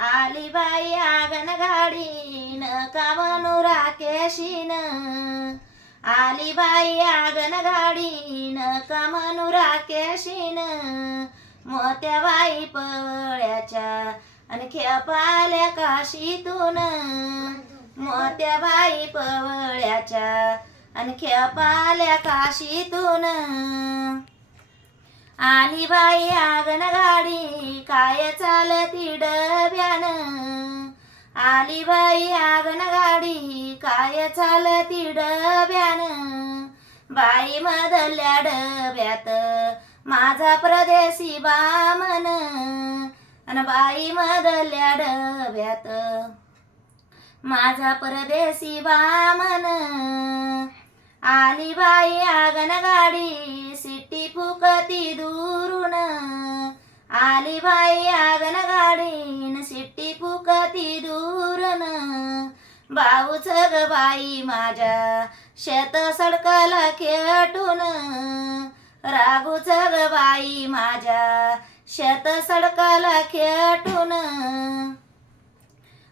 आली बाई आगन गाडीन कामनुरा राकेशीन. आली बाई आगन गाडीन कामनुरा राकेशीन. मोत्या बाई पवळ्याच्या आणि खेपाल्या काशीतून. मोत्या बाई पवळ्याच्या आणि खेपाल्या काशीतून. आली बाई आगन गाडी काय चालती डब्यान आली बाई आगन गाडी. काय चालती डब्यान बाई मधल्या डब्यात माझा प्रदेशी बामन. अन बाई मधल्या डब्यात माझा परदेशी बामन. आली बाई आगन गाडी. सिटी फुकती दुरून आली बाई आगन गाडीन सिटी फुकती दुरून बाऊच ग बाई माझ्या शेत सडकाला खेटून रागूच ग बाई माझ्या शेत सडकाला खेटून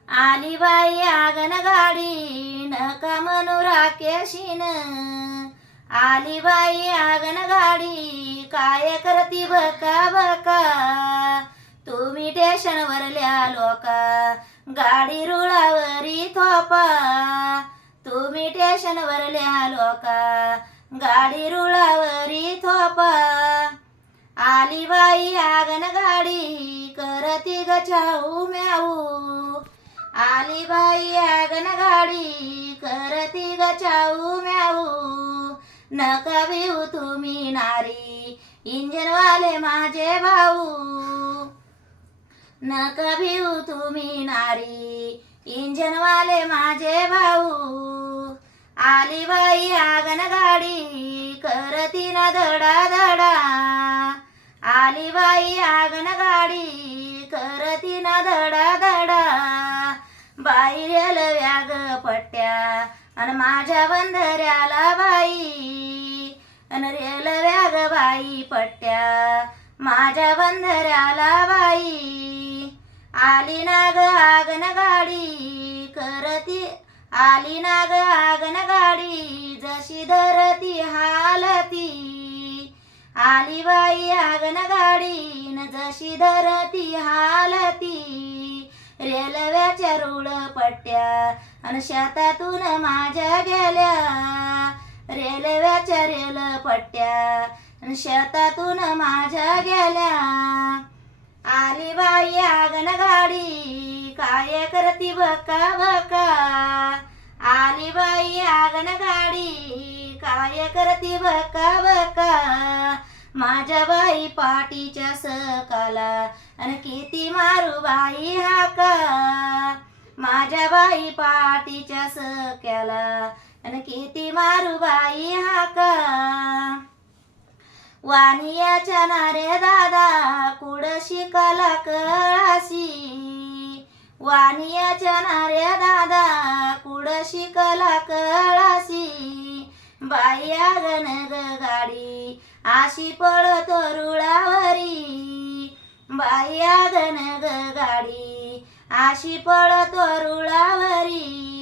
आली बाई आगन गाडी नका मनुरा केशीन आली बाई आगन गाडी. काय करती बका बका? तुम्ही स्टेशनवरल्या लोका. गाडी रुळावरी थोपा. तुम्ही स्टेशनवरल्या लोका. गाडी रुळावरी थोपा. आली बाई आगन गाडी. करती ग चाऊ म्याऊ. आली बाई आगन गाडी. करती ग चाऊ नका भिऊ तुम्ही नारी इंजनवाले माझे भाऊ. नका भिऊ तुम्ही नारी इंजनवाले माझे भाऊ. आली बाई आगन गाडी करती ना धडा धडा. आली बाई आगन गाडी करती ना धडा धडा. बाई रेल व्याग पट्ट्या आणि माझ्या बंधऱ्याला बाई अन रेल व्याग बाई पट्ट्या. माझ्या बंधऱ्याला बाई आली नाग आगन गाडी करती आली नाग आगन गाडी जशी धरती हालती. आली बाई आगन गाडी न जशी धरती हालती. रेल्वेच्या रुळ पट्ट्या आणि शेतातून माझ्या गेल्या. रेल्वेच्या रेल पट्ट्या आणि शेतातून माझ्या गेल्या. आली बाई आगन गाडी काय करती बका बका आली बाई आगन गाडी काय करती बका बका माझ्या बाई पाटीच्या सकाला आणि किती मारू बाई हाका माझ्या बाई पाटीच्या सक्याला आणि किती मारू बाई हाका वानियाच्या नारे दादा कुड शिकला कळाशी? वानियाच्या नारे दादा कुड शिकला कळाशी? बाई गण आशी पळतो रुळावरी बाई आदन गाडी आशी पळतो रुळावरी